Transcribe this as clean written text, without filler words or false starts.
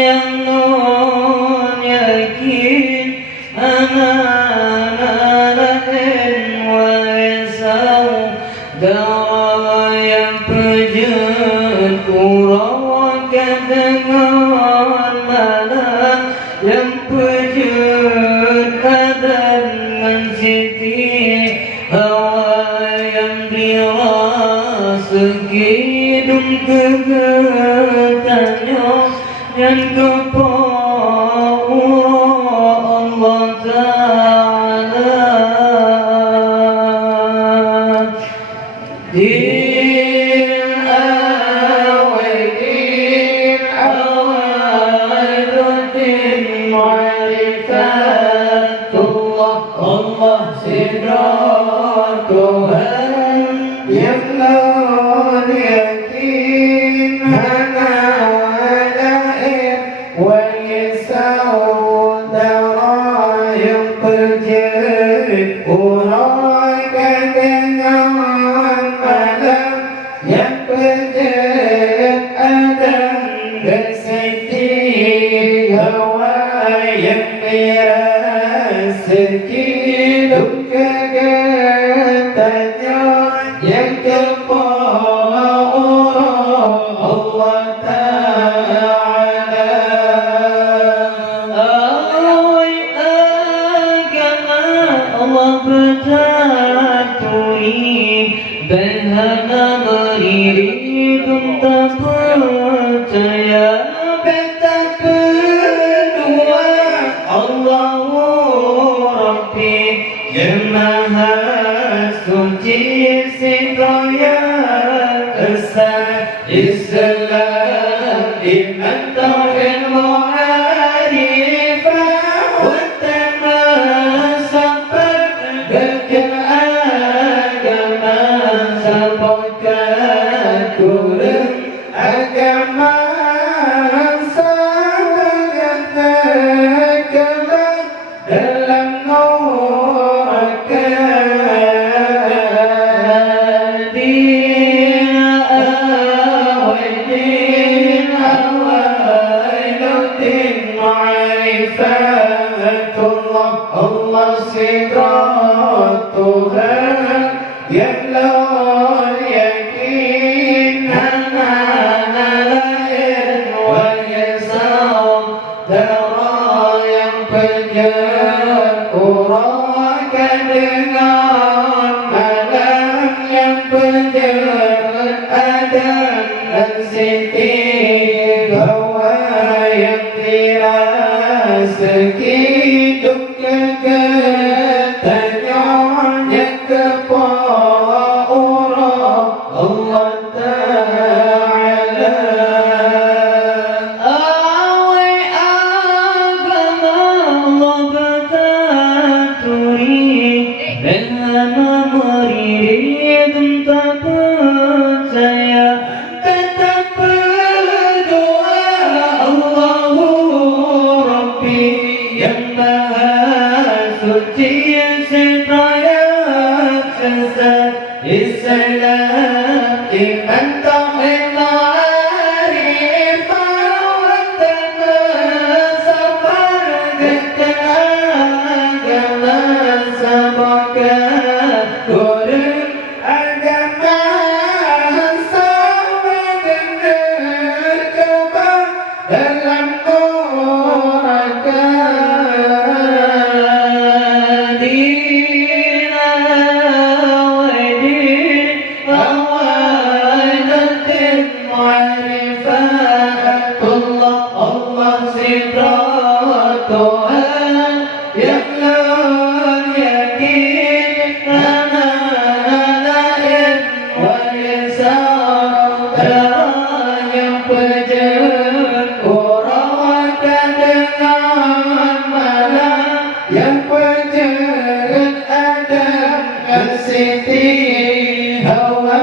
yang non yakin anak-anak warisau dawa yang pejut kurawakan dengan malam yang pejut adan mensiti hawa yang dirasa hidung kegetanya yang kepala Allah Ta'ala Allah sidra Tuhan yang non yakin hana walain walisau darah yang berjerit uraikan dengan malam yang berjerit adam dan siti hawa yang merah sekidup kegetanya yang kepala Allah Ta'ala awai agama Allah bertatui berhana berdiri tak percaya betapa kedua Allahu Rabbi yang maha suci sedaya esa Islam iman tauhid ma'arifah wa tamasabat beragama sabakat kurang agama dalam Allah sidra Tuhan yang non yakin hana lain walisau darah yang pejat uraikan dengan malam yang pejat adam dan siti hawa yang dirasa hidup kegetanya yang kepala Allah Ta'ala awai agama Allah bertatui dengan meridit tak percaya tetap berdoa Allahu Rabbi yang maha suci sedaya kesat Islam iman tauhid ma'arifah wa tamasabat agama sabakat kurang agama sabakat kebal dalam Tuhan yang non yakin hana lain walisau darah yang pejat uraikan dengan malam yang pejat adam siti hawa